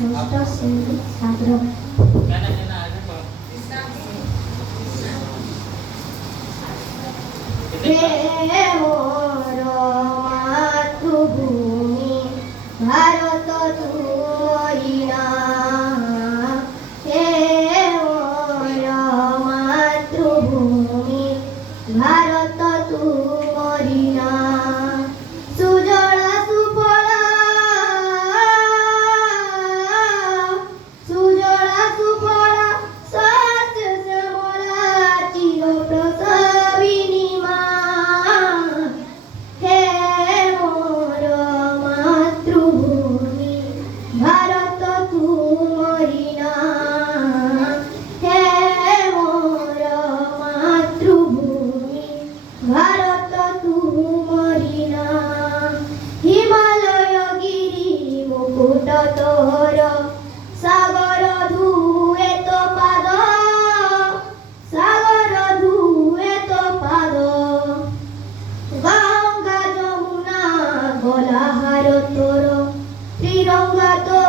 ষষ্ঠ শ্রেণীর ছাত্র। হে মোর মাতৃভূমি ভারত তুমরি নাম, হে মোর মাতৃভূমি ভারত তুমরি নাম। সুজলা সুফলা সুজলা সুফলা শস্য শ্যামলা চির প্রসবিনী মা, হে মোর মাতৃভূমি ভারত তুমরি নাম, হে মোর মাতৃভূমি ভারত তুমরি নাম। হিমালয় গিরি মুকুট তোর সাগর ধুয়ে তো পাদ, সাগর ধুয়ে তো পাদ। গঙ্গা যমুনা গলাহার তোর ত্রিরঙ্গা তো